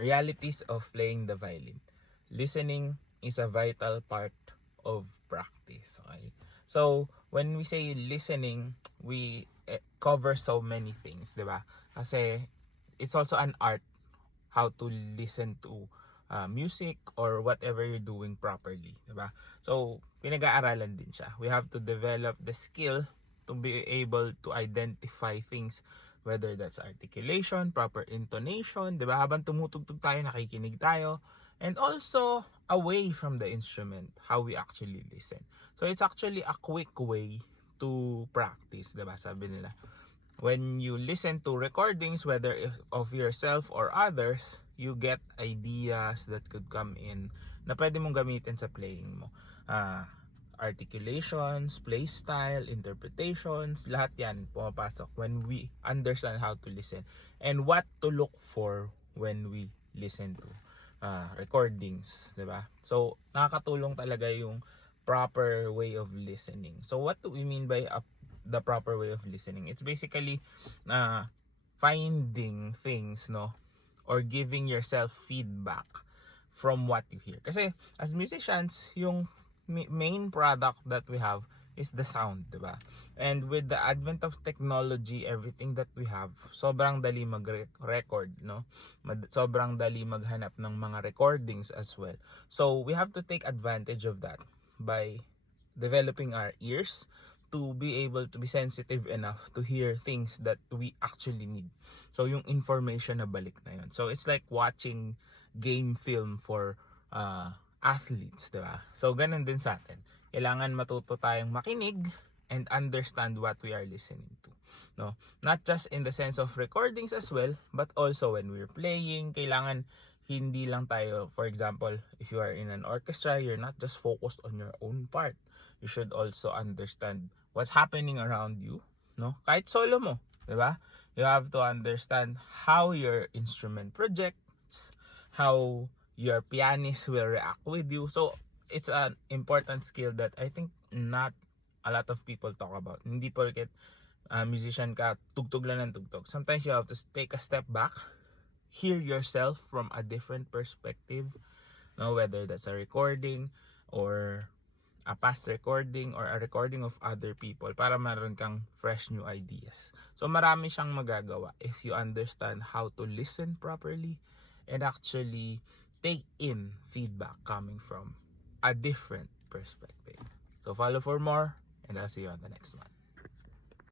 realities of playing the violin. Listening is a vital part of practice. Okay? So, when we say listening, we cover so many things, di ba? Kasi it's also an art how to listen to music or whatever you're doing properly, di ba? So, pinag-aaralan din siya. We have to develop the skill to be able to identify things, whether that's articulation, proper intonation, di ba? Habang tumutugtog tayo, nakikinig tayo, and also away from the instrument, how we actually listen. So, it's actually a quick way to practice, di ba? Sabi nila, when you listen to recordings, whether of yourself or others, you get ideas that could come in na pwede mong gamitin sa playing mo. Articulations, play style, interpretations, lahat yan pumapasok when we understand how to listen and what to look for when we listen to recordings, diba? So, nakakatulong talaga yung proper way of listening. So, what do we mean by the proper way of listening? It's basically finding things, no, or giving yourself feedback from what you hear. Kasi as musicians, yung main product that we have is the sound, diba? And with the advent of technology, everything that we have, sobrang dali mag-record, no? Sobrang dali maghanap ng mga recordings as well. So we have to take advantage of that by developing our ears to be able to be sensitive enough to hear things that we actually need. So yung information na balik na yun. So it's like watching game film for athletes, diba? So ganun din sa atin. Kailangan matuto tayong makinig and understand what we are listening to, no? Not just in the sense of recordings as well, but also when we're playing, kailangan hindi lang tayo, for example, if you are in an orchestra, you're not just focused on your own part. You should also understand what's happening around you, no? Kahit solo mo, di ba? You have to understand how your instrument projects, how your pianist will react with you. So, it's an important skill that I think not a lot of people talk about. Hindi porket musician ka, tugtog lang ng tugtog. Sometimes you have to take a step back, hear yourself from a different perspective, no, whether that's a recording or a past recording or a recording of other people para meron kang fresh new ideas. So marami siyang magagawa if you understand how to listen properly and actually take in feedback coming from a different perspective. So follow for more and I'll see you on the next one.